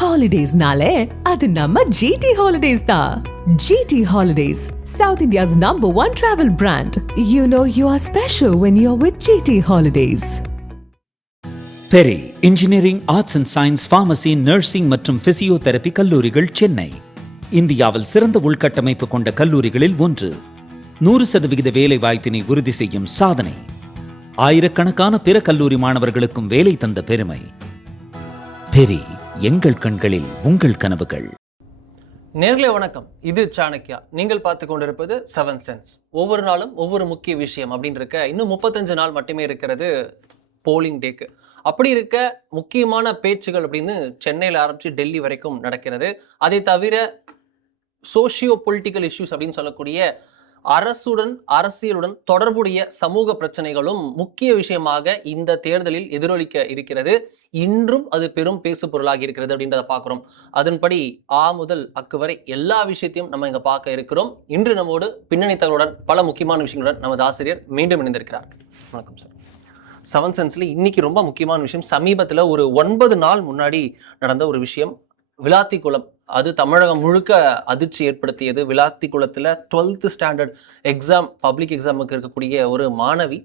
Holidays-nale, adu namma GT Holidays da. GT Holidays, South India's #1 travel brand. You know you are special when you're with GT Holidays. Peri engineering, arts and science, pharmacy, nursing மற்றும் physiotherapy கல்லூரிகள் சென்னை. இந்தியாவில் சிறந்த உள்கட்டமைப்பு கொண்ட கல்லூரிகளில் ஒன்று. 100% வேலை வாய்ப்பினை உறுதி செய்யும் சாதனை. ஆயிரக்கணக்கான பிற கல்லூரி மாணவர்களுக்கும் வேலை தந்த பெருமை. பெரி, எங்கள் கண்களில் உங்கள் கனவுகள். நேர்களே வணக்கம், இது சாணக்கியா. நீங்கள் பார்த்து கொண்டிருப்பது 7 சென்ஸ். ஒவ்வொரு நாளும் ஒவ்வொரு முக்கிய விஷயம் அப்படின்னு இருக்க, இன்னும் 35 நாள் மட்டுமே இருக்கிறது போலிங் டேக்கு. அப்படி இருக்க முக்கியமான பேச்சுகள் அப்படின்னு சென்னையில் ஆரம்பித்து டெல்லி வரைக்கும் நடக்கிறது. அதை தவிர சோஷியோ பொலிட்டிக்கல் இஷ்யூஸ் அப்படின்னு சொல்லக்கூடிய அரசியலுடன் தொடர்புடைய சமூக பிரச்சனைகளும் முக்கிய விஷயமாக இந்த தேர்தலில் எதிரொலிக்க இருக்கிறது. இன்றும் அது பெரும் பேசு பொருளாகி இருக்கிறது அப்படின்றத பார்க்குறோம். அதன்படி முதல் அக்கு வரை எல்லா விஷயத்தையும் நம்ம இங்கே பார்க்க இருக்கிறோம். இன்று நம்மோடு பின்னணி தகவலுடன் பல முக்கியமான விஷயங்களுடன் நமது ஆசிரியர் மீண்டும் இணைந்திருக்கிறார். வணக்கம் சார். 7 சென்ஸில் இன்னைக்கு ரொம்ப முக்கியமான விஷயம், சமீபத்தில் ஒரு 9 நாள் முன்னாடி நடந்த ஒரு விஷயம். விளாத்திக்குளம், அது தமிழகம் முழுக்க அதிர்ச்சி ஏற்படுத்தியது. விளாத்திக்குளத்தில் 12th ஸ்டாண்டர்ட் எக்ஸாம், பப்ளிக் எக்ஸாமுக்கு இருக்கக்கூடிய ஒரு மாணவி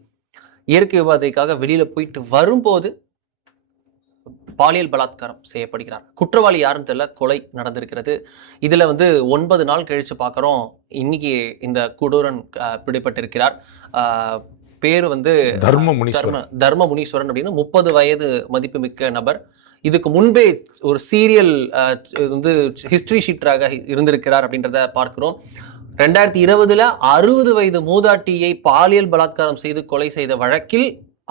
இயற்கை விவாதத்துக்காக வெளியில் போயிட்டு வரும்போது பாலியல் பலாத்காரம் செய்யப்படுகிறார். குற்றவாளி யாருன்னு தெரியல, கொலை நடந்திருக்கிறது. இதில் 9 நாள் கழித்து பார்க்குறோம், இன்னைக்கு இந்த கொடூரன் பிடிபட்டிருக்கிறார். பேர் தர்ம முனீஸ்வரன் அப்படின்னு 30 வயது மதிப்புமிக்க நபர். இதுக்கு முன்பே ஒரு சீரியல் ஹிஸ்டரி ஷீட்டராக இருந்திருக்கிறார் அப்படின்றத பார்க்கிறோம். 2020 60 வயது மூதாட்டியை பாலியல் பலாத்காரம் செய்து கொலை செய்த வழக்கில்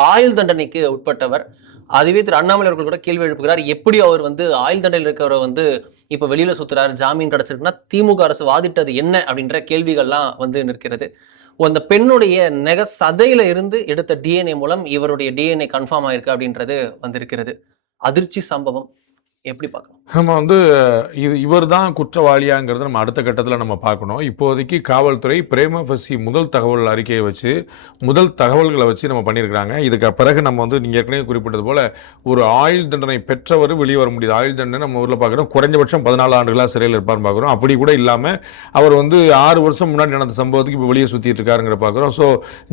ஆயுள் தண்டனைக்கு உட்பட்டவர். அதுவே திரு அண்ணாமலை அவர்கள் கூட கேள்வி எழுப்புகிறார், எப்படி அவர் ஆயுள் தண்டனையில் இருக்கிறவரை இப்போ வெளியில சுத்துறாரு, ஜாமீன் கிடைச்சிருக்குன்னா திமுக அரசு வாதிட்டது என்ன அப்படின்ற கேள்விகள்லாம் நிற்கிறது. அந்த பெண்ணுடைய நெக சதையில இருந்து எடுத்த டிஎன்ஏ மூலம் இவருடைய டிஎன்ஏ கன்ஃபார்ம் ஆயிருக்கு அப்படின்றது வந்திருக்கிறது. அதிர்ச்சி சம்பவம், எப்படி பார்க்கலாம்? நம்ம இவர் தான் குற்றவாளியாங்கிறத நம்ம அடுத்த கட்டத்தில் நம்ம பார்க்கணும். இப்போதைக்கு காவல்துறை பிரேம ஃபசி முதல் தகவல் அறிக்கையை வச்சு, முதல் தகவல்களை வச்சு நம்ம பண்ணியிருக்கிறாங்க. இதுக்கு பிறகு நம்ம நீங்கள் ஏற்கனவே குறிப்பிட்டது போல் ஒரு ஆயுள் தண்டனை பெற்றவர் வெளியே வர முடியுது. ஆயுள் தண்டனை நம்ம ஊரில் பார்க்குறோம், குறைஞ்சபட்சம் 14 ஆண்டுகளாக சிறையில் இருப்பார்னு பார்க்குறோம். அப்படி கூட இல்லாமல் அவர் 6 வருஷம் முன்னாடி நடந்த சம்பவத்துக்கு இப்போ வெளியே சுற்றிட்டு இருக்காருங்கிற பார்க்குறோம். ஸோ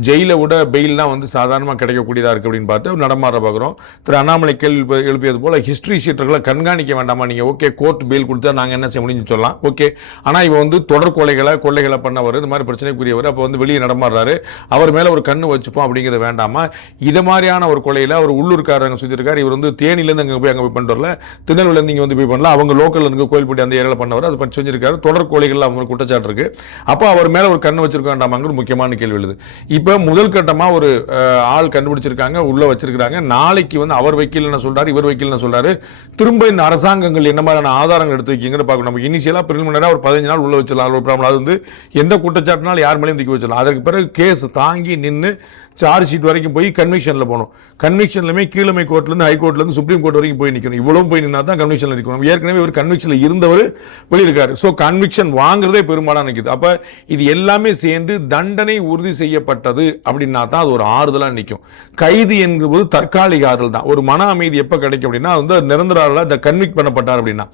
ஜெயிலை விட பெயில்லாம் சாதாரணமாக கிடைக்கக்கூடியதாக இருக்குது அப்படின்னு பார்த்து நடமாற பார்க்குறோம். திரு அண்ணாமலை கேள்வி எழுப்பியது போல் ஹிஸ்ட்ரி ஷீட்டர்களை கண்காணிக்க வேண்டாமா நீங்கள்? ஓகே, கோர்ட் பெயில் கொடுத்தா நாங்கள் என்ன செய்ய முடியும்னு சொல்லலாம். ஓகே, ஆனால் இவன் தொடர் கொள்ளைகளை பண்ணவர், இந்த மாதிரி பிரச்சனைக்குரியவர், அப்போ வெளியே நடமாடுறாரு, அவர் மேலே ஒரு கண்ணு வச்சுப்போம் அப்படிங்கிறது வேண்டாமா? இது மாதிரியான ஒரு கொலையில் அவர் உள்ளூர்காரங்க சுற்றிருக்காரு. இவர் தேனிலேருந்து அங்கே போய் பண்ணிட்டு வரல, திருநெல்வேலிருந்து இங்கே போய் பண்ணல, அவங்க லோக்கலில் இருந்து கோயில்பட்டி அந்த ஏரியாவில் பண்ணவர், அது பண்ணி செஞ்சிருக்காரு. தொடர் கொலைகள் அவங்க குற்றச்சாட்டு இருக்கு. அப்போ அவர் மேலே ஒரு கண்ணு வச்சிருக்க வேண்டாமாங்கிற முக்கியமான கேள்வி எழுது. இப்போ முதல் கட்டமாக ஒரு ஆள் கண்டுபிடிச்சிருக்காங்க, உள்ள வச்சிருக்காங்க. நாளைக்கு அவர் வக்கீல் என்ன சொல்றாரு, இவர் வக்கீல் என்ன சொல்றாரு, திரும்ப இந்த அரசாங்கங்கள் என்ன மாதிரியான ஆதாரங்கள் எடுத்து வைக்கிங்கிற பார்க்கணும். நம்ம இனிஷியலாக பிரிலிமினராக ஒரு 15 நாள் உள்ள வச்சிடலாம். அது எந்த குற்றச்சாட்டுனாலும் யார் மேலேயும் தூக்கி வச்சிடலாம். அதற்கு பிறகு கேஸ் தாங்கி நின்று சார்ஜ் ஷீட் வரைக்கும் போய் கன்விக்ஷனில் போகணும். கன்விக்ஷன்லுமே கீழமை கோர்ட்லேருந்து ஹைகோர்ட்லேருந்து சுப்ரீம் கோர்ட் வரைக்கும் போய் நிற்கணும். இவ்வளவு போய் நின்னா தான் கன்விக்ஷனில் இருக்கணும். ஏற்கனவே ஒரு கன்விக்ஷனில் இருந்தவர் வெளியிருக்காரு. ஸோ கன்விக்ஷன் வாங்குறதே பெரும்பாலாக நிற்குது. அப்போ இது எல்லாமே சேர்ந்து தண்டனை உறுதி செய்யப்பட்டது அப்படின்னா தான் அது ஒரு ஆறுதலாக நிற்கும். கைது என்கிறது தற்காலிக ஆறுதல் தான். ஒரு மன அமைதி எப்போ கிடைக்கும் அப்படின்னா நிரந்தர ஆறுதலாக கன்விக்ட் பண்ணப்பட்டார் அப்படின்னா.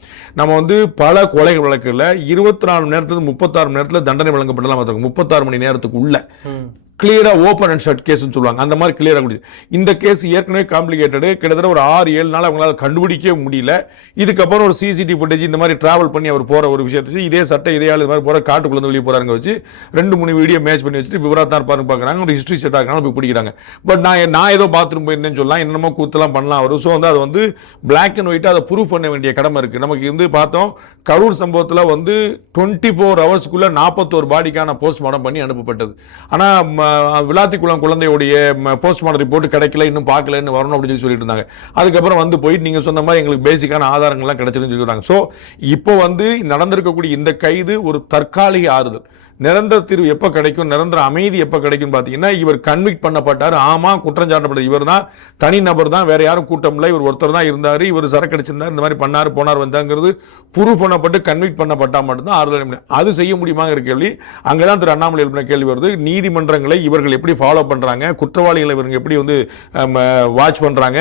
நம்ம பல கொலை வழக்குகளில் 24 மணி நேரத்துக்கு 36 மணி நேரத்தில் தண்டனை வழங்கப்பட்டலாம். 36 மணி நேரத்துக்கு உள்ள கிளியரா ஓப்பன் அண்ட் ஷட் கேஸ் சொல்லுவாங்க. அந்த மாதிரி கிளியரா முடியுது. இந்த கேஸ் ஏற்கனவே காம்ப்ளிகேட்டடு, கிட்டத்தட்ட ஒரு 6-7 நாள் அவங்களால கண்டுபிடிக்கவே முடியல. இதுக்கப்புறம் ஒரு சிசிடிவி ஃபுட்டேஜ் இந்த மாதிரி டிராவல் பண்ணி அவர் போற ஒரு விஷயத்தை இதே சட்டை இதே ஆள் மாதிரி போற காட்டுக்குள்ள வெளியே போறாங்க வச்சு 2-3 வீடியோ மேட்ச் பண்ணி வச்சுட்டு விவரத்தா இருப்பாருன்னு பாக்குறாங்க. ஒரு ஹிஸ்டரி செட் ஆகிறாங்க, போய் பிடிக்கிறாங்க. பட் நான் ஏதோ பாத்ரூம் போயிருந்தேன்னு சொல்லலாம், என்னமோ கூத்தெல்லாம் பண்ணலாம் அவர். ஸோ அது பிளாக் அண்ட் ஒயிட் அதை ப்ரூவ் பண்ண வேண்டிய கடமை இருக்கு. நமக்கு பார்த்தோம் கரூர் சம்பவத்தில் 24 ஹவர்ஸ்க்குள்ள 41 பாடிக்கான போஸ்ட்மார்ட்டம் பண்ணி அனுப்பப்பட்டது. ஆனா விளாத்திக்குளம் குழந்தையுடைய போஸ்ட்மார்ட்டம் ரிப்போர்ட் கிடைக்கல, இன்னும் பார்க்கலன்னு வரணும் அப்படின்னு சொல்லிட்டு இருந்தாங்க. அதுக்கப்புறம் போயிட்டு நீங்க சொன்ன மாதிரி எங்களுக்கு பேசிக்கான ஆதாரங்கள்லாம் கிடைச்சிருன்னு சொல்லிடுறாங்க. ஸோ இப்போ நடந்திருக்கக்கூடிய இந்த கைது ஒரு தற்காலிக ஆறுதல். நிரந்தர தீர்வு எப்போ கிடைக்கும், நிரந்தர அமைதி எப்போ கிடைக்கும் பார்த்தீங்கன்னா, இவர் கன்விக்ட் பண்ணப்பட்டார், ஆமாம் குற்றம் சாட்டப்பட்டது இவர் தான், தனி நபர் தான், வேற யாரும் கூட்டம் இல்லை, இவர் ஒருத்தர் தான் இருந்தார், இவர் சரக்கு அடிச்சிருந்தார், இந்த மாதிரி பண்ணார் போனார் வந்தாங்கிறது ப்ரூவ் பண்ணப்பட்டு கன்விக்ட் பண்ணப்பட்டால் மட்டும்தான் ஆறுதல் முடியும். அது செய்ய முடியுமாங்கிற கேள்வி அங்கே தான் திரு அண்ணாமலை எழுப்பின கேள்வி வருது. நீதிமன்றங்களை இவர்கள் எப்படி ஃபாலோ பண்ணுறாங்க, குற்றவாளிகளை இவங்க எப்படி வந்து வாட்ச் பண்ணுறாங்க,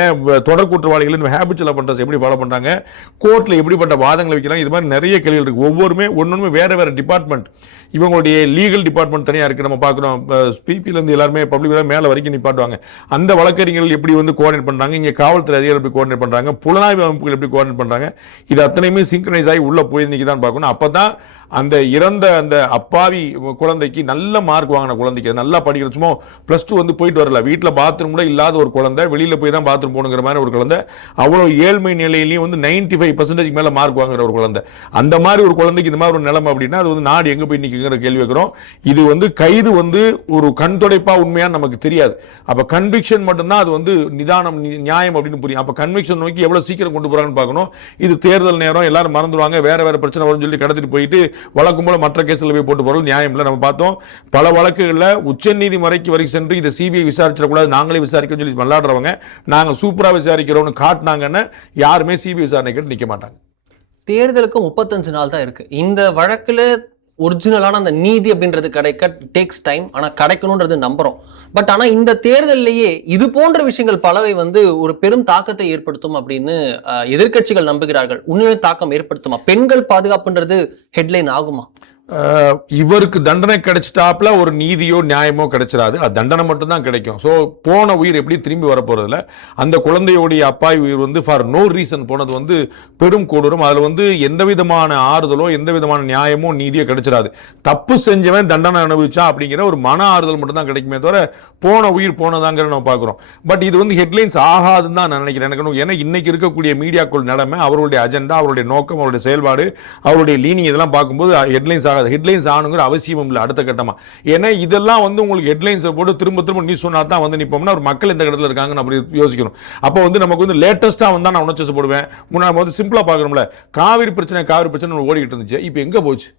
தொடர் குற்றவாளிகள் இந்த ஹேபிச்சுவல் அஃபெண்டர்ஸ் எப்படி ஃபாலோ பண்ணுறாங்க, கோர்ட்டில் எப்படிப்பட்ட வாதங்களை வைக்கிறாங்க, இது மாதிரி நிறைய கேள்விகள் இருக்குது. ஒவ்வொருமே ஒன்றுமே வேறு வேறு டிபார்ட்மெண்ட், இவங்களுடைய லீகல் டிபார்ட்மெண்ட் தனியாக இருக்குது. நம்ம பார்க்குறோம் பிபிலேருந்து எல்லாருமே பப்ளிக் மேலே வரைக்கும் நிப்பாட்டுவாங்க. அந்த வழக்கறிஞர்கள் எப்படி வந்து கோஆர்டினேட் பண்ணுறாங்க, இங்கே காவல்துறை அதிகாரிகள் எப்படி கோஆர்டினேட் பண்ணுறாங்க, புலனாய்வு அமைப்புகள் எப்படி கோஆர்டினேட் பண்ணுறாங்க, இது அத்தனையுமே சிங்க்ரனைஸ் ஆகி உள்ளே போய் இன்றைக்கி தான் பார்க்கணும். அப்போ தான் அந்த இறந்த அந்த அப்பாவி குழந்தைக்கு நல்ல மார்க் வாங்கின குழந்தைக்கு நல்லா படிக்கிற, சும்மா +2 வந்து போயிட்டு வரல, வீட்டில் பாத்ரூம் கூட இல்லாத ஒரு குழந்தை, வெளியில் போய் தான் பாத்ரூம் போகணுங்கிற மாதிரி ஒரு குழந்தை, அவ்வளோ ஏழ்மை நிலையிலையும் வந்து 95% மேலே மார்க் வாங்குற ஒரு குழந்தை, அந்த மாதிரி ஒரு குழந்தைக்கு இந்த மாதிரி ஒரு நிலைமை அப்படின்னா அது வந்து நாடு எங்கே போய் நிற்குங்கிற கேள்வி வைக்கிறோம். இது வந்து கைது வந்து ஒரு கண் துடைப்பா உண்மையாக நமக்கு தெரியாது. அப்போ கன்விக்ஷன் மட்டும்தான் அது வந்து நிதானம் நியாயம் அப்படின்னு புரியும். அப்போ கன்விக்ஷன் நோக்கி எவ்வளோ சீக்கிரம் கொண்டு போகிறாங்கன்னு பார்க்கணும். இது தேர்தல் நேரம், எல்லாரும் மறந்துடுவாங்க, வேறு வேறு பிரச்சனை வரும்னு சொல்லி கடத்திட்டு போயிட்டு வழக்கம் போல மற்ற கேஸில் போய் போட்டு போறது நியாயம் இல்லை. நம்ம பார்த்தோம் பல வழக்குகளில் உச்சநீதிமன்றம் வரைக்கும் சென்று இதை சிபிஐ விசாரிச்சிடக்கூடாது, நாங்களே விசாரிக்கணும்னு சொல்லி விளையாடுறவங்க, நாங்கள் சூப்பராக விசாரிக்கிறோம்னு காட்டினாங்கன்னு யாருமே சிபிஐ விசாரணை கேட்டு நிற்க மாட்டாங்க. தேர்தலுக்கு 35 நாள் தான் இருக்கு. இந்த வழக்குல ஒரிஜினலான அந்த நீதி அப்படின்றது கிடைக்க டேக்ஸ் டைம், ஆனால் கிடைக்கணுன்றது நம்புறோம். பட் ஆனால் இந்த தேர்தலிலேயே இது போன்ற விஷயங்கள் பலவை வந்து ஒரு பெரும் தாக்கத்தை ஏற்படுத்தும் அப்படின்னு எதிர்க்கட்சிகள் நம்புகிறார்கள். உண்மையான தாக்கம் ஏற்படுத்துமா? பெண்கள் பாதுகாப்புன்றது ஹெட்லைன் ஆகுமா? இவருக்கு தண்டனை கிடைச்சிட்டாப்ல ஒரு நீதியோ நியாயமோ கிடைச்சிடாது, அது தண்டனை மட்டும்தான் கிடைக்கும். ஸோ போன உயிர் எப்படி திரும்பி வரப்போறதில்ல. அந்த குழந்தையோடைய அப்பாவி உயிர் வந்து ஃபார் நோ ரீசன் போனது வந்து பெரும் கொடூரம். அதில் வந்து எந்த விதமான ஆறுதலோ எந்த விதமான நியாயமோ நீதியோ கிடைச்சிடாது. தப்பு செஞ்சவன் தண்டனை அனுபவிச்சா அப்படிங்கிற ஒரு மன ஆறுதல் மட்டும்தான் கிடைக்குமே தவிர போன உயிர் போனதாங்கிற நம்ம பார்க்குறோம். பட் இது வந்து ஹெட்லைன்ஸ் ஆகாதுன்னு தான் நான் நினைக்கிறேன். எனக்கு ஏன்னா இன்னைக்கு இருக்கக்கூடிய மீடியாக்கள் நிலைமை, அவருடைய அஜெண்டா, அவருடைய நோக்கம், அவருடைய செயல்பாடு, அவருடைய லீனிங் இதெல்லாம் பார்க்கும்போது ஹெட்லைன்ஸ் ஆகாது. ஹெட்லைன்ஸ் ஆகணுங்கிற அவசியம் இல்லை அடுத்த கட்டமா. ஏன்னா இதெல்லாம் வந்து உங்களுக்கு ஹெட்லைன்ஸை போட்டு திரும்ப திரும்ப நியூஸ் சொன்னா தான் வந்து நிற்போம்னா ஒரு மக்கள் இந்த இடத்துல இருக்காங்கன்னு அப்படி யோசிக்கணும். அப்போ வந்து நமக்கு வந்து லேட்டஸ்டா வந்தா நான் உணர்ச்சி போடுவேன். முன்னாடி வந்து சிம்பிளா பார்க்கணும்ல, காவிரி பிரச்சனை ஓடிக்கிட்டு இருந்துச்சு, இப்போ எங்க போச்சு,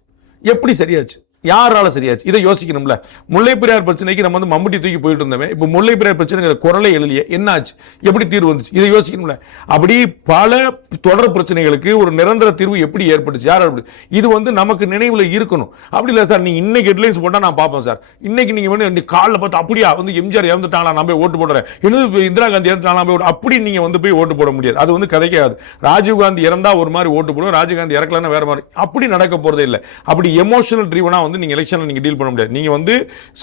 எப்படி சரியாச்சு, யாரால சரியாச்சு, இதை யோசிக்கணும்ல. முல்லை பெரியார் பிரச்சனைக்கு நம்ம வந்து மம்முட்டி தூக்கி போயிட்டு இருந்தோமே, இப்போ முல்லை பெரியார் பிரச்சனைங்கிற குரலை எழுதிய என்னாச்சு, எப்படி தீர்வு வந்துச்சு, இதை யோசிக்கணும்ல. அப்படி பல தொடர் பிரச்சனைகளுக்கு ஒரு நிரந்தர தீர்வு எப்படி ஏற்பட்டுச்சு, யார் இது வந்து நமக்கு நினைவுல இருக்கணும். அப்படி இல்லை சார், நீங்க இன்னைக்கு ஹெட்லைன்ஸ் போட்டா நான் பார்ப்பேன் சார், இன்னைக்கு நீங்க வந்து காலில் பார்த்து அப்படியா வந்து எம்ஜிஆர் இறந்துட்டாங்களா நான் போய் ஓட்டு போடுறேன், இன்னும் இந்திரா காந்தி இறந்துட்டாங்களா போய் அப்படி நீங்க வந்து போய் ஓட்டு போட முடியாது. அது வந்து கதைக்காது. ராஜீவ்காந்தி இறந்தா ஒரு மாதிரி ஓட்டு போடுவோம், ராஜீவ்காந்தி இறக்கலன்னா வேற மாதிரி, அப்படி நடக்க போறதே இல்லை. அப்படி எமோஷனல் ட்ரீவனா வந்து நீங்க எலெக்ஷன்ல நீங்க டீல் பண்ண முடியாது. நீங்க வந்து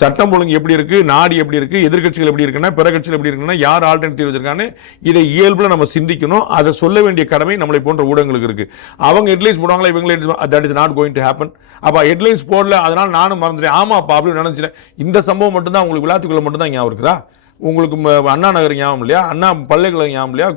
சட்டம் ஒழுங்கு எப்படி இருக்கு, நாடு எப்படி இருக்கு, எதிர்க்கட்சிகள் எப்படி இருக்குன்னா, பிற கட்சிகள் எப்படி இருக்குன்னா, யார் ஆல்டர்னேட்டிவ் வச்சிருக்கான்னு இதை இயல்புல நம்ம சிந்திக்கணும். அதை சொல்ல வேண்டிய கடமை நம்மளை போன்ற ஊடகங்களுக்கு இருக்கு. அவங்க ஹெட்லைன்ஸ் போடுவாங்களா, இவங்க that is not going to happen. அப்ப ஹெட்லைன்ஸ் போடல, அதனால நானும் மறந்துட்டேன், ஆமா அப்பா அப்படின்னு நினைச்சேன். இந்த சம்பவம் மட்டும் தான் உங்களுக்கு விழாத்துக்குள்ள மட்டும் தான் ஞாபகம் இருக்குதா? உங்களுக்கு அண்ணா நகர் ஞாபகம் இல்லையா, அண்ணா பல்கலைக்கழகம் ஞாபகம் இல்லையா,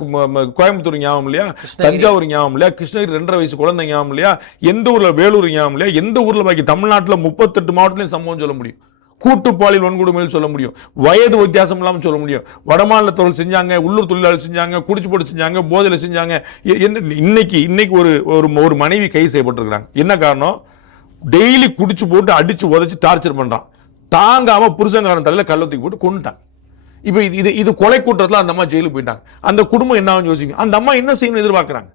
கோயம்புத்தூர் ஞாபகம் இல்லையா, தஞ்சாவூர் ஞாபகம் இல்லையா, கிருஷ்ணகிரி 2.5 வயசு குழந்தை ஞாபகம் இல்லையா, எந்த ஊர்ல வேலூர் ஞாபகம் இல்லையா, எந்த ஊர்ல பாக்கி தமிழ்நாட்டில் 38 மாவட்டத்திலையும் சம்பவம் சொல்ல முடியும், கூட்டுப்பாலியல் வன்கொடுமையில் சொல்ல முடியும், வயது வித்தியாசம் இல்லாமல் சொல்ல முடியும், வடமாநில தொழில் செஞ்சாங்க, உள்ளூர் தொழிலாளர் செஞ்சாங்க, குடிச்சு போட்டு செஞ்சாங்க, போதையில் செஞ்சாங்க. இன்னைக்கு ஒரு மனைவி கைது செய்யப்பட்டிருக்கிறாங்க. என்ன காரணம்? டெய்லி குடிச்சு போட்டு அடிச்சு உதச்சு டார்ச்சர் பண்றான், தாங்காம புருஷங்காரன் தலையில கள்ளத்துக்கு போட்டு கொண்டுட்டான். இப்போ இது கொலை கூட்டத்தில் அந்த அம்மா ஜெயிலுக்கு போயிட்டாங்க. அந்த குடும்பம் என்ன யோசிக்கும், அந்த அம்மா என்ன செய்யணும் எதிர்பார்க்குறாங்க?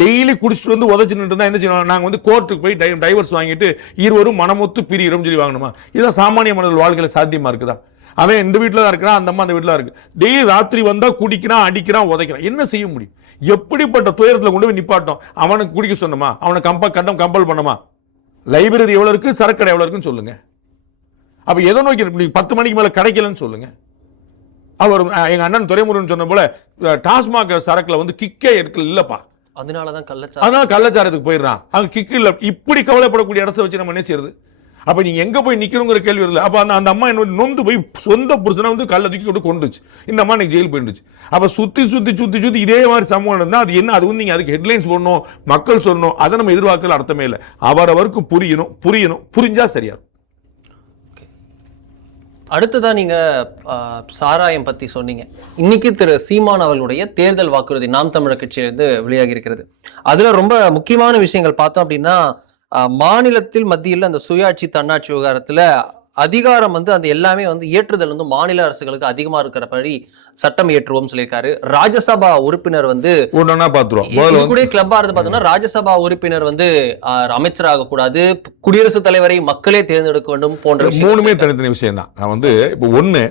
டெய்லி குடிச்சிட்டு வந்து உதச்சிட்டு இருந்தா என்ன செய்யணும்? நாங்கள் வந்து கோர்ட்டுக்கு போய் டைவர்ஸ் வாங்கிட்டு இருவரும் மனமொத்து பிரியிறோம் சொல்லி வாங்கணுமா? இதெல்லாம் சாமானிய மனிதர்கள் வாழ்க்கையில் சாத்தியமா இருக்குதா? அவன் இந்த வீட்டில் தான் இருக்கிறான், அந்த அம்மா அந்த வீட்டில் இருக்கு. டெய்லி ராத்திரி வந்தா குடிக்கிறான், அடிக்கிறான், உதைக்கிறான். என்ன செய்ய முடியும்? எப்படிப்பட்ட துயரத்தில் கொண்டு போய் நிப்பாட்டும்? அவனுக்கு குடிக்க சொன்னமா, அவனை கம்பல் பண்ணமா? லைப்ரரி எவ்வளவு இருக்கு, சரக்கடை எவ்வளவு இருக்குன்னு சொல்லுங்க. அப்ப எதை நோக்கி 10 மணிக்கு மேல கிடைக்கலன்னு சொல்லுங்க. அவர் எங்க அண்ணன் துரைமுருகன் சொன்ன போல டாஸ்மாக் சரக்குல வந்து கிக்கே எடுக்கல இல்லப்பா, அதனால கள்ளச்சாரத்துக்கு போயிடுறான், அங்க கிக்கு இல்ல. இப்படி கவலைப்படக்கூடிய இடத்தை வச்சு நம்ம என்ன செய்யறது? அப்ப நீங்க எங்க போய் நிக்கணுங்கிற கேள்வி இல்லை. அப்ப அந்த அம்மா என்ன நொந்து போய் சொந்த புருஷனை வந்து கள்ள தூக்கி கொண்டுச்சு. இந்த அம்மா எனக்கு ஜெயில் போயிடுச்சு. அப்ப சுத்தி இதே மாதிரி சம்பவம் இருந்தா அது என்ன? அது வந்து நீங்க அதுக்கு ஹெட்லைன்ஸ் போடணும், மக்கள் சொல்லணும், அதை நம்ம எதிர்பார்க்கல அர்த்தமே இல்லை. அவரவருக்கு புரியணும், புரிஞ்சா சரியா. அடுத்ததான் நீங்க சாராயம் பத்தி சொன்னீங்க. இன்னைக்கு திரு சீமான் அவர்களுடைய தேர்தல் வாக்குறுதி நாம் தமிழர் கட்சியிலிருந்து வெளியாகி இருக்கிறது. அதுல ரொம்ப முக்கியமான விஷயங்கள் பார்த்தோம் அப்படின்னா, மாநிலத்தில் மத்தியில் அந்த சுயாட்சி தன்னாட்சி விவகாரத்துல அதிகாரம் வந்து அந்த எல்லாமே வந்து ஏற்றுதல் வந்து மாநில அரசுகளுக்கு அதிகமா இருக்கிறபடி சட்டம் ஏற்றுவோம் சொல்லியிருக்காரு. ராஜ்யசபா உறுப்பினர் வந்து ஒன்னா பாத்துருவோம். இது கூட கிளப்பா இருந்து பார்த்தோம்னா ராஜ்யசபா உறுப்பினர் வந்து அமைச்சராக கூடாது, குடியரசுத் தலைவரை மக்களே தேர்ந்தெடுக்க வேண்டும் போன்ற மூணுமே தனித்தனி விஷயம் தான். நான் வந்து இப்போ ஒண்ணு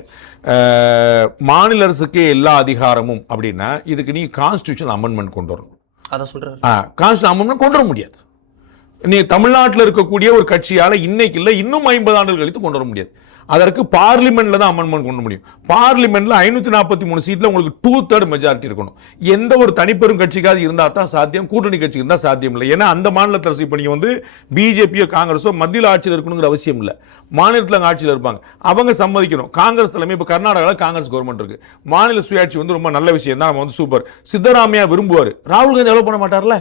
மாநில அரசுக்கே எல்லா அதிகாரமும் அப்படின்னா இதுக்கு நீ கான்ஸ்டிடியூஷன் அமெண்ட்மெண்ட் கொண்டு வரணும். அதான் சொல்றாரு. கான்ஸ்டிடியூஷன் அமெண்ட்மெண்ட் கொண்டு வர முடியாது. நீ தமிழ்நாட்டில் இருக்கக்கூடிய ஒரு கட்சியால இன்னைக்கு இல்லை இன்னும் 50 ஆண்டுகள் கழித்து கொண்டு வர முடியாது. அதற்கு பார்லிமெண்ட்ல தான் அமெண்ட்மெண்ட் கொண்டு முடியும். பார்லிமெண்ட்ல 543 சீட்ல உங்களுக்கு 2/3 மெஜாரிட்டி இருக்கணும். எந்த ஒரு தனிப்பெரும் கட்சிக்காவது இருந்தா தான் சாத்தியம், கூட்டணி கட்சி இருந்தா சாத்தியம் இல்லை. ஏன்னா அந்த மாநிலத்தில் இப்ப நீங்க வந்து பிஜேபியோ காங்கிரஸோ மத்தியில் ஆட்சியில் இருக்கணுங்கிற அவசியம் இல்லை. மாநிலத்தில் ஆட்சியில் இருப்பாங்க, அவங்க சம்மதிக்கணும். காங்கிரஸ் தலைமை இப்ப கர்நாடகாவில் காங்கிரஸ் கவர்மெண்ட் இருக்கு. மாநில சுயாட்சி வந்து ரொம்ப நல்ல விஷயம் தான், நம்ம வந்து சூப்பர். சித்தராமையா விரும்புவார், ராகுல் காந்தி அலோவ் பண்ண மாட்டார்ல.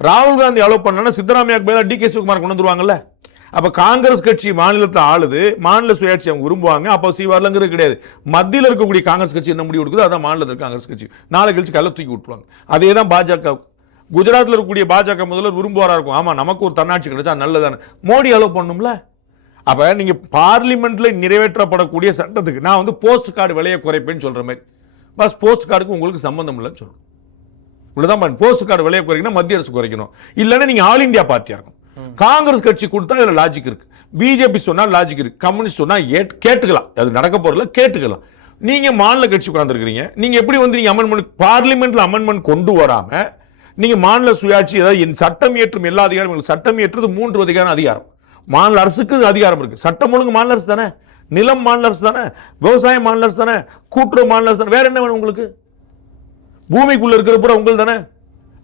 ராகுல் காந்தி அலோவ் பண்ணா சித்தராமையாக்கு பதிலாக டிகே சிவகுமார் கொண்டு வந்துருவாங்கல்ல. அப்ப காங்கிரஸ் கட்சி மாநிலத்தை ஆளுது, மாநில சுயாட்சி அவங்க விரும்புவாங்க. அப்போ செய்வார்லங்கிறது கிடையாது. மத்தியில் இருக்கக்கூடிய காங்கிரஸ் கட்சி என்ன முடிவு எடுக்குது அதான் மாநிலத்தில் காங்கிரஸ் கட்சி நாளை கழிச்சு கல்ல தூக்கி விட்டுருவாங்க. அதே தான் பாஜக. குஜராத்தில் இருக்கக்கூடிய பாஜக முதல்வர் விரும்புவாரா இருக்கும், ஆமா நமக்கு ஒரு தன்னாட்சி கிடைச்சா நல்லதானே, மோடி அலோவ் பண்ணும்ல. அப்ப நீங்க பார்லிமெண்ட்ல நிறைவேற்றப்படக்கூடிய சட்டத்துக்கு நான் வந்து போஸ்ட் கார்டு விலையை குறைப்பேன்னு சொல்ற மாதிரி, பஸ் போஸ்ட் கார்டுக்கு உங்களுக்கு சம்பந்தம் இல்லைன்னு சொல்லணும். இவ்வளவுதான். போஸ்ட் கார்டு விலையை குறைக்கணும், மத்திய அரசு குறைக்கணும். இல்லைன்னா நீங்க ஆல் இந்தியா பார்ட்டியா இருக்கும். காங்கிரஸ் கட்சி கொடுத்தா இதுல லாஜிக் இருக்கு, பிஜேபி சொன்னா லாஜிக் இருக்கு, கம்யூனிஸ்ட் சொன்னா கேட்டுக்கலாம், அது நடக்க போறதுல கேட்டுக்கலாம். நீங்க மாநில கட்சி உட்கார்ந்துருக்கீங்க, நீங்க எப்படி வந்து நீங்க அமெண்ட்மெண்ட் பார்லிமெண்ட்ல அமெண்ட்மெண்ட் கொண்டு வராம நீங்க மாநில சுயாட்சி ஏதாவது சட்டம் இயற்றும் எல்லா அதிகாரம், சட்டம் இயற்றுறது 3 வகையான அதிகாரம். மாநில அரசுக்கு அதிகாரம் இருக்கு. சட்டம் ஒழுங்கு மாநில அரசு தானே, நிலம் மாநில அரசு தானே, விவசாயம் மாநில அரசு தானே, கூட்டுறவு மாநில அரசு தானே, வேற என்ன வேணும் உங்களுக்கு? பூமிக்குள்ள இருக்கிற பூரா உங்கள் தானே.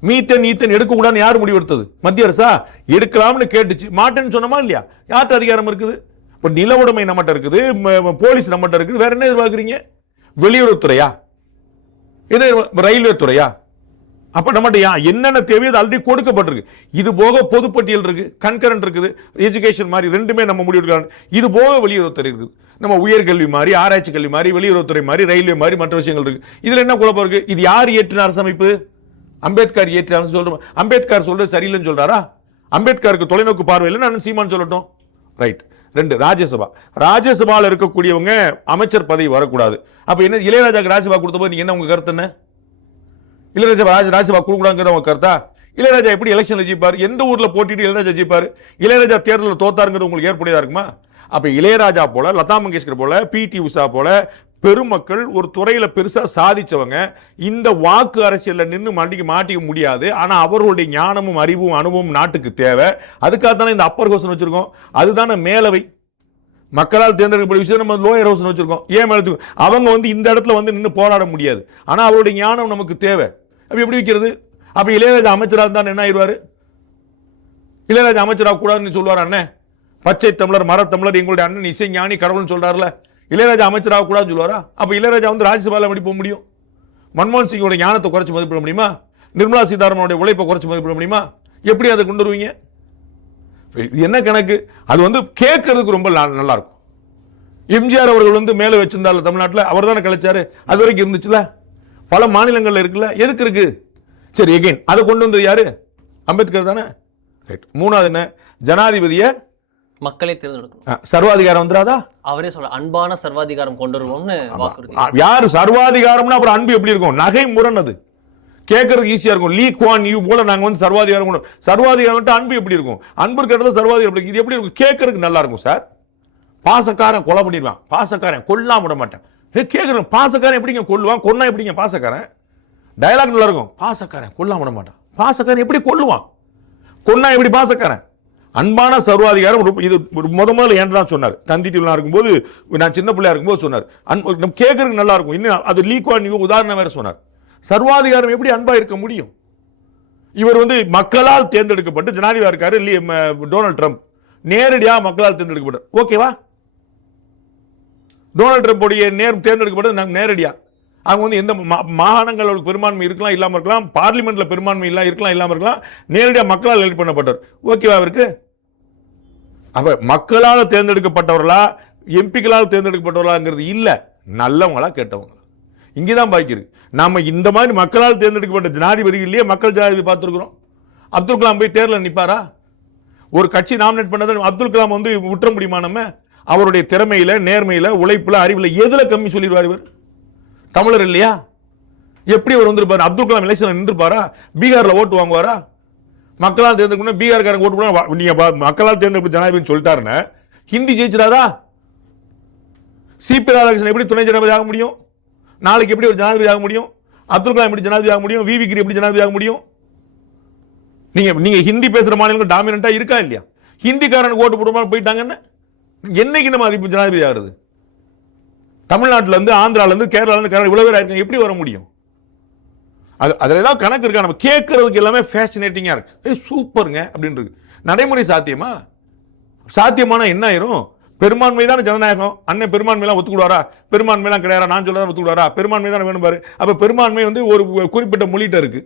மீத்தன் ஈத்தன் எடுக்கக்கூடாதுன்னு யார் முடிவெடுத்தது? மத்திய அரசா? எடுக்கலாம்னு கேட்டுச்சு, மாட்டேன்னு சொன்னமா இல்லையா? யார்கிட்ட அதிகாரம் இருக்குது? இப்போ நில உடைமை நம்மகிட்ட இருக்குது, போலீஸ் நம்மகிட்ட இருக்குது, வேற என்ன எதிர்பார்க்குறீங்க? வெளியுறவுத்துறையா, என்ன ரயில்வே துறையா? அப்ப நம்மகிட்ட என்னென்ன தேவையோ ஆல்ரெடி கொடுக்கப்பட்டிருக்கு. இது போக பொதுப்பட்டியல் இருக்கு, கண்கரண்ட் இருக்குது, எஜுகேஷன் மாதிரி ரெண்டுமே நம்ம முடிவெடுக்கலாம். இது போக வெளியுறவுத்துறை இருக்குது, நம்ம உயர்கல்வி மாதிரி, ஆராய்ச்சி கல்வி மாதிரி, வெளியுறவுத்துறை மாதிரி, ரயில்வே மாதிரி மற்ற விஷயங்கள் இருக்கு. இதுல என்ன குழப்பம் இருக்கு? இது யார் இயற்றின அரசமைப்பு? அம்பேத்கர் இயற்றினார் சொல்றோம். அம்பேத்கர் சொல்றது சரியில்லைன்னு சொல்றாரா? அம்பேத்கருக்கு தொலைநோக்கு பார்வை இல்லை நான் சீமான் சொல்லட்டும். ரைட். 2 ராஜ்யசபா. ராஜ்யசபாவில் இருக்கக்கூடியவங்க அமைச்சர் பதவி வரக்கூடாது. அப்ப என்ன இளையராஜாக்கு ராஜ்யசபா கொடுத்த போது நீங்க என்ன உங்க கருத்து என்ன? இளையராஜா ராஜ்யசபா கொடுக்கூடாதுங்கிற உங்க கருத்தா? இளையராஜா எப்படி எலெக்ஷன்ல ஜெயிப்பார்? எந்த ஊர்ல போட்டிட்டு இளையராஜா ஜெயிப்பார்? இளையராஜா தேர்தலில் தோத்தாருங்கிறது உங்களுக்கு ஏற்புடையதா இருக்குமா? அப்ப இளையராஜா போல, லதா மங்கேஷ்கர் போல, பிடி உஷா போல பெருமக்கள் ஒரு துறையில பெருசா சாதிச்சவங்க இந்த வாக்கு அரசியல்ல நின்று மாட்டிக்க முடியாது. ஆனா அவர்களுடைய ஞானமும் அறிவும் அனுபவம் நாட்டுக்கு தேவை. அதுக்காகத்தானே இந்த அப்பர் ஹவுஸ் வச்சிருக்கோம். அதுதானே மேலவை, மக்களால் தேர்ந்தெடுக்கப்பட்ட விஷயம் நம்ம லோயர் ஹவுஸ் வச்சிருக்கோம். ஏன் மேல அவங்க வந்து இந்த இடத்துல வந்து நின்று போராட முடியாது. ஆனா அவருடைய ஞானம் நமக்கு தேவை. அப்ப எப்படி வைக்கிறது? அப்ப இளையராஜா அமைச்சராக இருந்தா என்ன ஆயிடுவாரு? இளையராஜா அமைச்சராக கூடாதுன்னு சொல்லுவார். அண்ணன் பச்சை தமிழர், மரத்தமிழர், எங்களுடைய அண்ணன் இசை ஞானி கடவுள்னு சொல்றாருல, இளையராஜா அமைச்சராக கூடாதுன்னு சொல்லுவாரா? அப்ப இளையராஜா வந்து ராஜ்யசபால எப்படி போக முடியும்? மன்மோகன் சிங்கோட ஞானத்தை குறைச்சு மதிப்பிட முடியுமா? நிர்மலா சீதாராமனுடைய உழைப்பை குறைச்சு மதிப்பிட முடியுமா? எப்படி அதை கொண்டு வருவீங்க? என்ன கணக்கு? அது வந்து கேட்கறதுக்கு ரொம்ப நல்லா இருக்கும். எம்ஜிஆர் அவர்கள் வந்து மேல வச்சிருந்தாரு தமிழ்நாட்டில், அவர் தானே கலைச்சாரு. அது வரைக்கும் இருந்துச்சுல, பல மாநிலங்கள்ல இருக்குல்ல, எதுக்கு இருக்கு? சரி, எகைன் அதை கொண்டு வந்தது யாரு? அம்பேத்கர் தானே. ரைட். 3வது என்ன? ஜனாதிபதியை மக்களே தேர்ந்தெடுக்கணும். சர்வாதிகாரம் வந்துடாதா? அவரே சொல்ல அன்பான சர்வாதிகாரம் கொண்டு வருவோம்னு வாக்குறுதி. யாரு சர்வாதிகாரம்னா அப்புறம் அன்பு எப்படி இருக்கும்? நகை முரண். அது கேட்கறதுக்கு ஈஸியா இருக்கும். லீ குவான் யூ போல நாங்க வந்து சர்வாதிகாரம், சர்வாதிகாரம் அன்பு எப்படி இருக்கும்? அன்பு இருக்கிறது சர்வாதிகாரம் இது எப்படி இருக்கும்? கேட்கறதுக்கு நல்லா இருக்கும் சார். பாசக்காரன் கொலை பண்ணிடுவான், பாசக்காரன் கொல்லாம விட மாட்டேன். கேட்கறேன், பாசக்காரன் எப்படிங்க கொல்லுவான்? கொன்னா எப்படிங்க பாசக்காரன்? டயலாக் நல்லா இருக்கும். பாசக்காரன் கொல்லாம விட மாட்டான், பாசக்காரன் எப்படி கொல்லுவான்? கொன்னா எப்படி பாசக்காரன்? அன்பான சர்வாதிகாரம். இது முதல்ல ஏன் தான் சொன்னார், தந்தி டிவிலாம் இருக்கும்போது, நான் சின்ன பிள்ளையா இருக்கும்போது சொன்னார். நம்ம கேட்கறதுக்கு நல்லா இருக்கும். இன்னும் அது லீ குவான் யூ உதாரணம் வேற சொன்னார். சர்வாதிகாரம் எப்படி அன்பா இருக்க முடியும்? இவர் வந்து மக்களால் தேர்ந்தெடுக்கப்பட்டு ஜனாதிபதியா இருக்காரு. டொனால்ட் ட்ரம்ப் நேரடியாக மக்களால் தேர்ந்தெடுக்கப்பட்டார். ஓகேவா? டொனால்ட் ட்ரம்ப் தேர்ந்தெடுக்கப்பட்டது நாங்கள் நேரடியா. அவங்க வந்து எந்த மாகாணங்கள் பெரும்பான்மை இருக்கலாம், இல்லாம இருக்கலாம், பார்லிமெண்ட்ல பெரும்பான்மை இருக்கலாம், இல்லாம இருக்கலாம். நேரடியாக மக்களால் எலெக்ட் பண்ணப்பட்டார். ஓகேவா இருக்கு? அப்ப மக்களால் தேர்ந்தெடுக்கப்பட்டவர்களா, எம்பிக்களால் தேர்ந்தெடுக்கப்பட்டவர்களாங்கிறது இல்ல, நல்லவங்களா கேட்டவங்க. இங்கேதான் பாய்க்கு. நாம இந்த மாதிரி மக்களால் தேர்ந்தெடுக்கப்பட்ட ஜனாதிபதி இல்லையே மக்கள் ஜனாதிபதி பார்த்துருக்கிறோம். அப்துல் கலாம் போய் தேர்தலில் நிற்பாரா? ஒரு கட்சி நாமினேட் பண்ணதை அப்துல் கலாம் வந்து விட்டுற முடியுமா? நம்ம அவருடைய திறமையில, நேர்மையில, உழைப்புல, அறிவுல எதுல கம்மி சொல்லிடுவார் இவர்? தமிழர் இல்லையா? எப்படி அவர் வந்திருப்பாரு? அப்துல் கலாம் எலெக்ஷன் நின்றுப்பாரா? பீகார்ல ஓட்டு வாங்குவாரா? மக்களால் தேர்ந்தெடுக்கணும், பீகார்காரங்க ஓட்டு போனா நீங்க மக்களால் தேர்ந்தெடுப்பு ஜனாதிபதி சொல்லிட்டாருன்னு ஹிந்தி ஜெயிச்சிடாதா? சிபி ராதாகிருஷ்ணன் எப்படி துணை ஜனாதிபதி ஆக முடியும்? நாளைக்கு எப்படி ஒரு ஜனாதிபதி ஆக முடியும்? அப்துல் கலாம் எப்படி ஜனாதிபதி ஆக முடியும்? விவி கிரி எப்படி ஜனாதிபதி ஆக முடியும்? நீங்க ஹிந்தி பேசுற மாநிலங்கள் டாமினண்டா இருக்கா இல்லையா? ஹிந்திக்காரனுக்கு ஓட்டு போடுமா போயிட்டாங்கன்னு என்னைக்கு நம்ம அது ஜனாதிபதி ஆகிறது? தமிழ்நாட்டில இருந்து, ஆந்திரால இருந்து, கேரளால இருந்து, கேரளா இவ்வளவு பேர் இருக்காங்க, எப்படி வர முடியும்? அதுல ஏதாவது கணக்கு இருக்கா? நம்ம கேட்கறதுக்கு எல்லாமே ஃபேசினேட்டிங்கா இருக்கு. சூப்பருங்க அப்படின்னு இருக்கு. நடைமுறை சாத்தியமா? சாத்தியமான என்ன ஆயிரும்? பெரும்பான்மை தான் ஜனநாயகம். அண்ணன் பெரும்பான்மையெல்லாம் ஒத்துக்கூடாரா? பெரும்பான்மையெல்லாம் கிடையாது, நான் சொல்றதா ஒத்துக்கூடாரா? பெரும்பான்மை தான் வேணும் பாரு. அப்ப பெரும்பான்மை வந்து ஒரு குறிப்பிட்ட மொழிட்ட இருக்கு.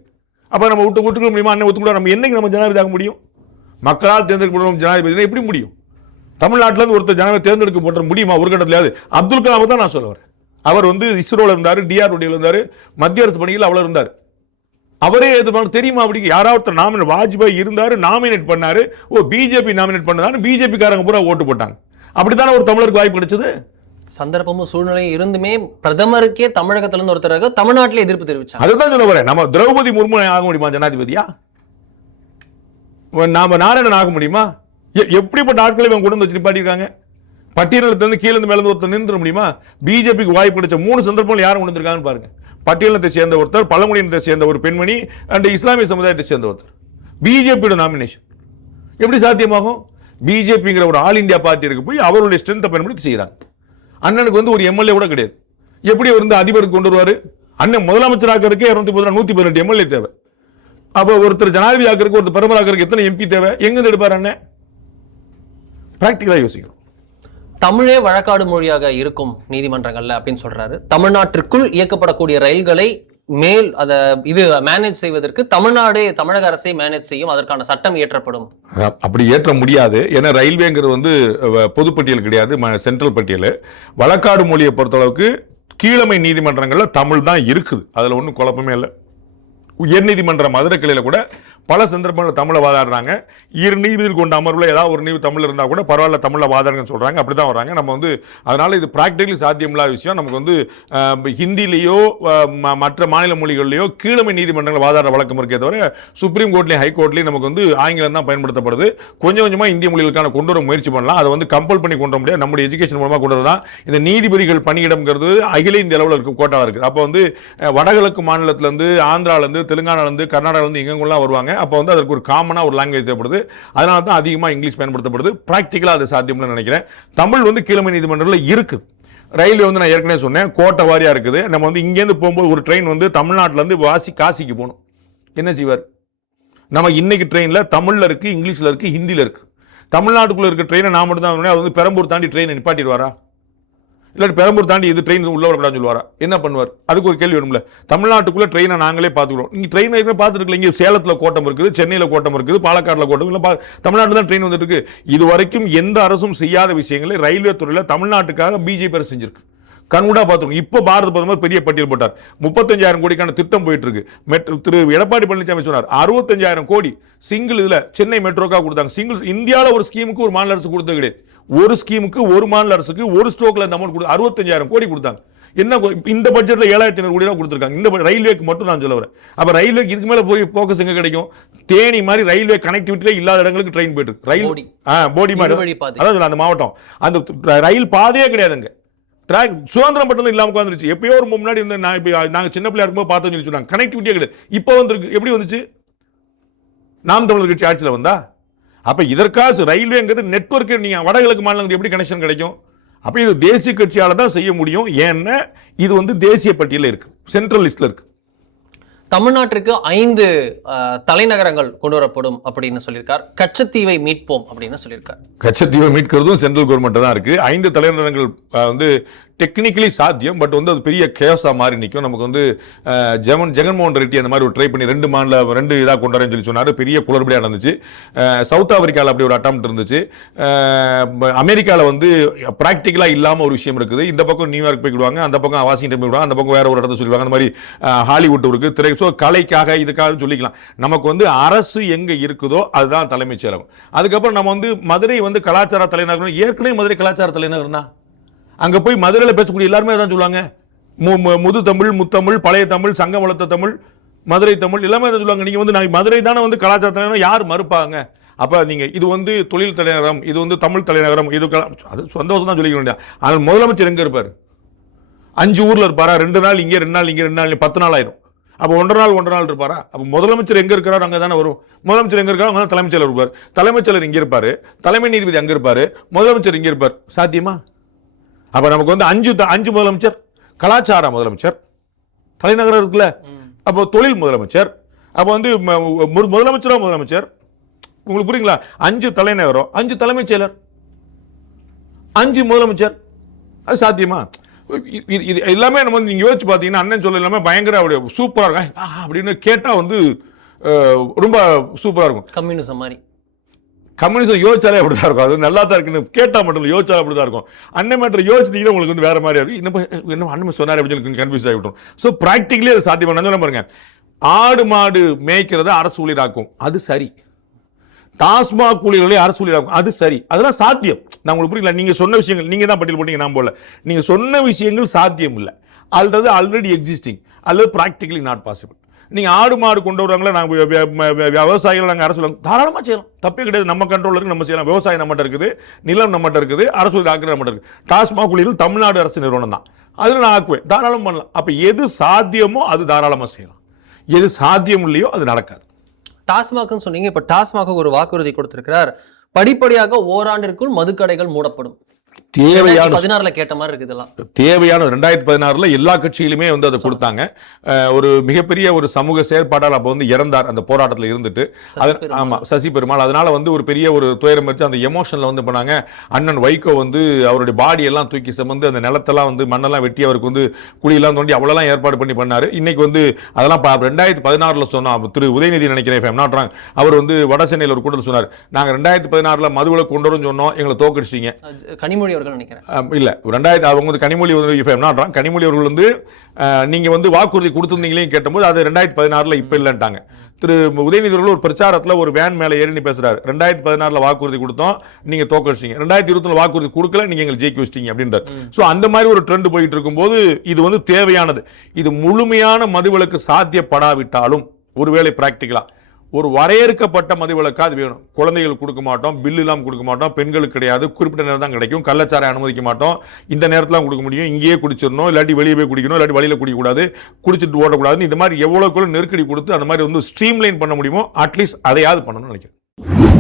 அப்ப நம்ம விட்டுக்க முடியுமா? அண்ணன் ஒத்துக்கூடா? நம்ம என்னைக்கு நம்ம ஜனாதிபதி ஆக முடியும்? மக்களால் தேர்ந்தெடுக்கப்படும் ஜனாதிபதி எப்படி முடியும்? தமிழ்நாட்டில இருந்து ஒருத்தர் ஜனாதிபதி தேர்ந்தெடுக்கப்பட்ட முடியுமா ஒரு கட்டத்திலாவது? அப்துல் கலாம் தான் நான் சொல்ல வரேன். அவர் வந்து இஸ்ரோல இருந்தாரு, டிஆர்டிஓல இருந்தாரு, மத்திய அரசு பணியில் அவ்வளவு இருந்தார். அவரே எதிர்பார்க்க தெரியுமா? அப்படி யாராவது நாமினேட், வாஜ்பாய் இருந்தாரு, நாமினேட் பண்ணாரு. பிஜேபி நாமினேட் பண்ணதான்னு பிஜேபி காரங்க பூரா ஓட்டு போட்டாங்க. அப்படித்தானே ஒரு தமிழருக்கு வாய்ப்பு கிடைச்சது. சந்தர்ப்பமும் சூழ்நிலையும் இருந்துமே பிரதமருக்கே தமிழகத்திலிருந்து ஒருத்தர் தமிழ்நாட்டிலே எதிர்ப்பு தெரிவிச்சாங்க. அதுதான் சொல்ல வரேன். நம்ம திரௌபதி முர்மு ஆக முடியுமா ஜனாதிபதியா? நாம நாராயணன் ஆக முடியுமா? எப்படிப்பட்ட ஆட்களை இவங்க கொண்டு வந்து வச்சு நிப்பாட்டிருக்காங்க. பட்டியலத்திலிருந்து கீழே இருந்து மேல ஒருத்தர் நின்று முடியுமா? பிஜேபிக்கு வாய்ப்பு கிடைச்ச 3 சந்தர்ப்பங்கள் யாரும் கொண்டு வந்திருக்காங்கன்னு பாருங்க. பட்டியலத்தை சேர்ந்த ஒருத்தர், பழங்குடியினத்தை சேர்ந்த ஒரு பெண்மணி அண்ட் இஸ்லாமிய சமுதாயத்தை சேர்ந்த ஒருத்தர். பிஜேபியோட நாமினேஷன் எப்படி சாத்தியமாகும்? பிஜேபிங்கிற ஒரு ஆல் இந்தியா பார்ட்டி இருக்கு, போய் அவருடைய ஸ்ட்ரென்த்தை பயன்படுத்தி செய்யறாங்க. அண்ணனுக்கு வந்து ஒரு எம்எல்ஏ கூட கிடையாது. எப்படி அவர் வந்து அதிபருக்கு கொண்டு வருவாரு? அண்ணன் முதலமைச்சராக இருக்க 118 எம்எல்ஏ தேவை. அப்ப ஒருத்தர் ஜனாதிபதி ஆக்கிறதுக்கு, ஒருத்தர் பிரதமர் ஆக்கிறதுக்கு எத்தனை எம்பி தேவை? எங்க எடுப்பார் அண்ணன்? பிராக்டிகலா யோசிக்கணும். தமிழே வழக்காடு மொழியாக இருக்கும் நீதிமன்றங்கள்ல அப்படின்னு சொல்றாரு. தமிழ்நாட்டிற்குள் இயக்கப்படக்கூடிய ரயில்களை இது மேனேஜ் செய்வதற்கு தமிழக அரசை மேனேஜ் செய்யும், அதற்கான சட்டம் இயற்றப்படும். அப்படி ஏற்ற முடியாது. ஏன்னா ரயில்வேங்கிறது வந்து பொதுப்பட்டியல் கிடையாது, சென்ட்ரல் பட்டியல். வழக்காடு மொழியை பொறுத்தளவுக்கு கீழமை நீதிமன்றங்கள்ல தமிழ் தான் இருக்குது, அதுல ஒன்றும் குழப்பமே இல்லை. உயர்நீதிமன்ற மதுரை கிளையில கூட பல சந்தர்ப்பங்கள் தமிழை வாதாடுறாங்க. 2 நீதிபதிகள் கொண்ட அமர்வுல ஏதாவது ஒரு நீதி தமிழ் இருந்தால் கூட பரவாயில்ல, தமிழ்ல வாதாடுங்கன்னு சொல்றாங்க. அப்படிதான் வராங்க. நம்ம வந்து அதனால இது பிராக்டிகலி சாத்தியமில்லாத விஷயம். நமக்கு வந்து ஹிந்திலேயோ மற்ற மாநில மொழிகளிலேயோ கீழமை நீதிமன்றங்கள் வாதாட வழக்கம் இருக்கே தவிர சுப்ரீம் கோர்ட்லையும் ஹைகோர்ட்லையும் நமக்கு வந்து ஆங்கிலம் தான் பயன்படுத்தப்படுது. கொஞ்சம் கொஞ்சமா இந்திய மொழிகளுக்கான கொண்டு வர முயற்சி பண்ணலாம். அதை வந்து கம்பல் பண்ணி கொண்டு வர முடியாது. நம்முடைய எஜுகேஷன் மூலமா கொண்டு வரதான். இந்த நீதிபதிகள் பணியிடம்ங்கிறது அகில இந்திய அளவில் இருக்கும், கோட்டாக இருக்குது. அப்போ வந்து வடகிழக்கு மாநிலத்திலிருந்து, ஆந்திராவிலிருந்து, தெலுங்கானாவிலிருந்து, கர்நாடகாவிலிருந்து எங்கெங்கெல்லாம் வருவாங்க. அப்போ வந்து அதற்கு ஒரு காமனா ஒரு லாங்குவேஜ் தேவைப்படுது. அதனால தான் அதிகமாக இங்கிலீஷ் பயன்படுத்தப்படுது. பிராக்டிகலா அது சாத்தியம்னு நினைக்கிறேன். தமிழ் வந்து கீழமை நீதிமன்றத்தில் இருக்குது. ரயில்வே வந்து நான் ஏற்கனவே சொன்னேன், கோட்டை வாரியா இருக்குது. நம்ம வந்து இங்கேருந்து போகும்போது ஒரு ட்ரெயின் வந்து தமிழ்நாட்டிலேருந்து காசிக்கு போகணும். என்ன செய்வார்? நம்ம இன்னைக்கு ட்ரெயினில் தமிழில் இருக்கு, இங்கிலீஷில் இருக்கு, ஹிந்தியில் இருக்கு. தமிழ்நாட்டுக்குள்ள இருக்க ட்ரெயினை நான் மட்டும் தான், அது வந்து பெரம்பூர் தாண்டி ட்ரெயினை நிப்பாட்டிடுவாரா? இல்லாட்டி பெரம்பூர் தாண்டி இது ட்ரெயின் உள்ள வரக்கூடாதுன்னு சொல்லுவாரா? என்ன பண்ணுவார்? அதுக்கு ஒரு கேள்வி வேணும்ல. தமிழ்நாட்டுக்குள்ள ட்ரெயினை நாங்களே பார்த்துக்கிறோம். நீங்க ட்ரெயின் பார்த்துருக்கல, இங்கே சேலத்தில் கோட்டம் இருக்குது, சென்னையில் கோட்டம் இருக்குது, பாலக்காட்டில் கோட்டம் இல்லை, தமிழ்நாட்டில் தான் ட்ரெயின் வந்துட்டு இருக்கு. இது வரைக்கும் எந்த அரசும் செய்யாத விஷயங்களை ரயில்வே துறையில் தமிழ்நாட்டுக்காக பிஜேபி அரசு செஞ்சிருக்கு. கண்கூடா பார்த்துருக்கோம். இப்போ பாரத பிரதமர் பெரிய பட்டியல் போட்டார். 35,000 கோடிக்கான திட்டம் போயிட்டு இருக்கு. திரு எடப்பாடி பழனிசாமி சொன்னார் 65,000 கோடி சிங்கிள் இதுல சென்னை மெட்ரோக்காக கொடுத்தாங்க. சிங்கிள் இந்தியாவில் ஒரு ஸ்கீமுக்கு ஒரு மாநில அரசு கொடுத்தது கிடையாது. ஒரு ஸ்கீமுக்கு ஒரு மாநில அரசுக்கு ஒரு ஸ்ட்ரோக்ல இந்த அமௌண்ட் 65,000 கோடி கொடுத்தாங்க. என்ன இந்த பட்ஜெட்ல 7,500 கோடி தான் கொடுத்திருக்காங்க. இந்த ரயில்வேக்கு மட்டும் நான் சொல்ல வரேன். அப்ப ரயில்வேக்கு இதுக்கு மேல போய் போக்கஸ் எங்க கிடைக்கும்? தேனி மாதிரி ரயில்வே கனெக்டிவிட்டியே இல்லாத இடங்களுக்கு ட்ரெயின் போயிட்டு இருக்கு. ரயில் போடி மாதிரி, அதாவது அந்த மாவட்டம் அந்த ரயில் பாதையே கிடையாதுங்க. சுதந்திரம் பட்டதும் இல்லாம உட்காந்துருச்சு. எப்பயோ ஒரு முன்னாடி இருந்து நாங்க சின்ன பிள்ளையா இருக்கும்போது பார்த்தோம்னு சொல்லி சொன்னாங்க. கனெக்டிவிட்டியே கிடையாது. இப்போ வந்துருக்கு. எப்படி வந்துச்சு? நாம் தமிழர் கட்சி ஆட்சியில் வந்தா. அப்ப இதற்காக ரயில்வேங்கிறது நெட்வொர்க். நீங்க வடகிழக்கு மாநிலங்களுக்கு எப்படி கனெக்ஷன் கிடைக்கும்? அப்ப இது தேசிய கட்சியால தான் செய்ய முடியும். ஏன்னா இது வந்து தேசிய பட்டியலில் இருக்கு, சென்ட்ரல் லிஸ்ட்ல இருக்கு. தமிழ்நாட்டிற்கு 5 தலைநகரங்கள் கொண்டு வரப்படும் அப்படின்னு சொல்லியிருக்கார். கச்சத்தீவை மீட்போம் அப்படின்னு சொல்லியிருக்கார். கச்சத்தீவை மீட்கிறதும் சென்ட்ரல் கவர்மெண்ட் தான் இருக்கு. 5 தலைநகரங்கள் வந்து டெக்னிக்கலி சாத்தியம், பட் வந்து அது பெரிய கேஸாக மாறி நிற்கும். நமக்கு வந்து ஜெகன்மோகன் ரெட்டி அந்த மாதிரி ஒரு ட்ரை பண்ணி 2 இதாக கொண்டாருன்னு சொல்லி சொன்னார். பெரிய குளறுபடியாக நடந்துச்சு. சவுத் ஆப்பிரிக்காவில் அப்படி ஒரு அட்டம் இருந்துச்சு. அமெரிக்காவில் வந்து ப்ராக்டிக்கலாக இல்லாமல் ஒரு விஷயம் இருக்குது. இந்த பக்கம் நியூயார்க் போய்விடுவாங்க, அந்த பக்கம் வாஷிங்டன் போய்விடுவாங்க, அந்த பக்கம் வேற ஒரு இடத்த சொல்லிடுவாங்க. அந்த மாதிரி ஹாலிவுட் இருக்குது, திரை. ஸோ கலைக்காக இதுக்காக சொல்லிக்கலாம். நமக்கு வந்து அரசு எங்கே இருக்குதோ அதுதான் தலைமைச் செயலகம். அதுக்கப்புறம் நம்ம வந்து மதுரை வந்து கலாச்சார தலைநகரம். ஏற்கனவே மதுரை கலாச்சார தலைநகரம் தான். அங்க போய் மதுரையில் பேசக்கூடிய எல்லாருமே தான் சொல்லுவாங்க. முது தமிழ், முத்தமிழ், பழைய தமிழ், சங்கம் வளர்த்த தமிழ், மதுரை தமிழ் எல்லாமே தான் சொல்லுவாங்க. நீங்க வந்து மதுரை தானே வந்து கலாச்சார தலைநகரம், யார் மறுப்பாங்க? அப்ப நீங்க இது வந்து தொழில் தலைநகரம், இது வந்து தமிழ் தலைநகரம், இது அது சந்தோஷம் தான் சொல்லிக்க வேண்டிய. ஆனால் முதலமைச்சர் எங்க இருப்பார்? 5 ஊர்ல இருப்பாரா? 2 நாள் இங்கே, 2 நாள் இங்கே, 2 நாள் 10 நாள் ஆயிரும். அப்போ 1 நாள் இருப்பாரா? அப்போ முதலமைச்சர் எங்க இருக்கிறார் அங்கே தானே வரும். முதலமைச்சர் எங்க இருக்காரோ அங்கே தான் தலைமைச் செயலர் இருப்பார். தலைமைச் செயலர் இங்கே இருப்பாரு, தலைமை நீதிபதி அங்கே இருப்பாரு, முதலமைச்சர் இங்கே இருப்பார். சாத்தியமா? அப்ப நமக்கு வந்து 5 முதலமைச்சர், கலாச்சார முதலமைச்சர், தலைநகரம் இருக்குல்ல, அப்போ தொழில் முதலமைச்சர், அப்போ வந்து முதலமைச்சர். உங்களுக்கு புரியுங்களா? 5 தலைநகரம், 5 தலைமைச் செயலர், 5 முதலமைச்சர். அது சாத்தியமா? இது எல்லாமே நம்ம நீங்க யோசிச்சு பார்த்தீங்கன்னா அண்ணன் சொல்ல எல்லாமே பயங்கர சூப்பரா இருக்கும் அப்படின்னு கேட்டா வந்து ரொம்ப சூப்பரா இருக்கும். கம்யூனிசம் மாதிரி. கம்யூனிசம் யோசிச்சாலே அப்படிதான் இருக்கும். அது நல்லா தான் இருக்குன்னு கேட்டா மட்டும் இல்லை, யோசிச்சாலே அப்படிதான் இருக்கும். அண்ணன் மேட்டர் யோசிச்சிட்டீங்கன்னா உங்களுக்கு வந்து வேற மாதிரி இருக்கும். என்ன அண்ணன் சொன்னார் அப்படின்னு சொல்லி கன்ஃபியூஸ் ஆகிவிட்டோம். ஸோ ப்ராக்டிகலி அது சாத்தியம் பண்ண பாருங்க. ஆடு மாடு மேய்க்கிறத அரசு ஊழியராக்கும், அது சரி. டாஸ்மாக் ஊழியர்களை அரசு ஊழியராக்கும், அது சரி. அதெல்லாம் சாத்தியம். நான் உங்களுக்கு புரியல. நீங்க சொன்ன விஷயங்கள் நீங்க தான் பட்டியல் போட்டீங்க, நான் போல. நீங்க சொன்ன விஷயங்கள் சாத்தியம் இல்லை, அல்லது ஆல்ரெடி எக்ஸிஸ்டிங், அல்லது ப்ராக்டிகலி நாட் பாசிபிள். நீங்கள் ஆடு மாடு கொண்டு வருவாங்களே, நாங்கள் விவசாயிகள் நாங்கள் அரசு தாராளமாக செய்யலாம், தப்பே கிடையாது. நம்ம கண்ட்ரோல் இருக்குது, நம்ம செய்யலாம். விவசாயம் நம்மகிட்ட இருக்குது, நிலம் நம்மகிட்ட இருக்குது, அரசு டாக்டர் நம்மகிட்ட இருக்குது. டாஸ்மாக் ஊழியர்கள் தமிழ்நாடு அரசு நிறுவனம் தான், அதில் நான் ஆக்குவேன், தாராளம் பண்ணலாம். அப்போ எது சாத்தியமோ அது தாராளமாக செய்யலாம், எது சாத்தியம் இல்லையோ அது நடக்காது. டாஸ்மாக்னு சொன்னீங்க, இப்போ டாஸ்மாக் ஒரு வாக்குறுதி கொடுத்திருக்கிறார், படிப்படியாக ஓராண்டிற்குள் மதுக்கடைகள் மூடப்படும். தேவையான 16 கேட்ட மாதிரி இருக்கு. இதெல்லாம் தேவையான 2016 எல்லா கட்சியிலுமே வந்து அதை கொடுத்தாங்க. ஒரு மிகப்பெரிய ஒரு சமூக செயற்பாட்டாளர் அப்போ வந்து இறந்தார் அந்த போராட்டத்தில் இருந்துட்டு. ஆமா, சசி பெருமாள். அதனால வந்து ஒரு பெரிய ஒரு துயரம் வச்சு அந்த எமோஷன்ல வந்து பண்ணாங்க. அண்ணன் வைகோ வந்து அவருடைய பாடி எல்லாம் தூக்கி சுமந்து அந்த நிலத்தெல்லாம் வந்து மண்ணெல்லாம் வெட்டி அவருக்கு வந்து குழியெல்லாம் தோண்டி அவ்வளோலாம் ஏற்பாடு பண்ணி பண்ணாரு. இன்னைக்கு வந்து அதெல்லாம் 2016 சொன்னோம். திரு உதயநிதி நினைக்கிறேன், அவர் வந்து வட சென்னையில் ஒரு கூட்டத்தில் சொன்னார், நாங்கள் 2016 மதுவில கொண்டு வரும் சொன்னோம், எங்களை தோக்கடிச்சிட்டீங்க. கனிமொழி அவர்கள் நினைக்கிறேன் இல்ல 2000 அவங்க வந்து கனிமொழி கனிமொழி அவர்கள் வந்து நீங்க வந்து வாக்குறுதி கொடுத்திருந்தீங்களே கேட்டபோது அது 2016 இப்ப இல்லன்ட்டாங்க. திரு உதயநிதி அவர்கள் ஒரு பிரச்சாரத்தில் ஒரு வேன் மேல ஏறி பேசுறாரு, 2016 வாக்குறுதி கொடுத்தோம், நீங்க தோக்கடிச்சிட்டீங்க, 2020 வாக்குறுதி கொடுக்கல, நீங்க எங்களை ஜெயிக்க வச்சிட்டீங்க அப்படின்றார். சோ அந்த மாதிரி ஒரு ட்ரெண்ட் போயிட்டு இருக்கும்போது இது வந்து தேவையானது. இது முழுமையான மதுவிலக்கு சாத்தியப்படாவிட்டாலும் ஒருவேளை பிராக்டிகலா ஒரு வரையறுக்கப்பட்ட மதுவிலக்கு அது வேணும். குழந்தைகள் கொடுக்க மாட்டோம், பில்லு இல்லாமல் கொடுக்க மாட்டோம், பெண்களுக்கு கிடையாது, குறிப்பிட்ட நேரம் தான் கிடைக்கும், கள்ளச்சாரை அனுமதிக்க மாட்டோம், இந்த நேரத்தில் கொடுக்க முடியும், இங்கேயே குடிச்சிடணும், இல்லாட்டி வெளியே போய் குடிக்கணும், இல்லாட்டி வழியில் குடிக்கக்கூடாது, குடிச்சிட்டு ஓடக்கூடாதுன்னு இந்த மாதிரி எவ்வளோக்குள்ள நெருக்கடி கொடுத்து அந்த மாதிரி வந்து ஸ்ட்ரீம்லைன் பண்ண முடியுமோ அட்லீஸ்ட் அதையாவது பண்ணணும்னு நினைக்கிறேன்.